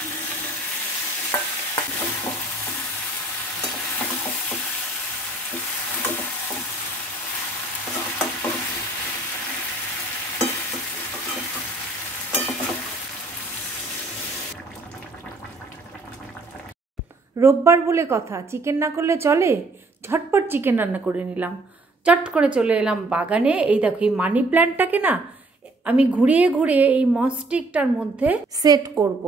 রোববার বলে কথা, চিকেন না করলে চলে। ঝটপট চিকেন রান্না করে নিলাম, চট করে চলে এলাম বাগানে। এই দেখো এই মানি প্ল্যান্টটাকে না আমি ঘুরিয়ে ঘুরিয়ে এই মসস্টিকটার মধ্যে সেট করব।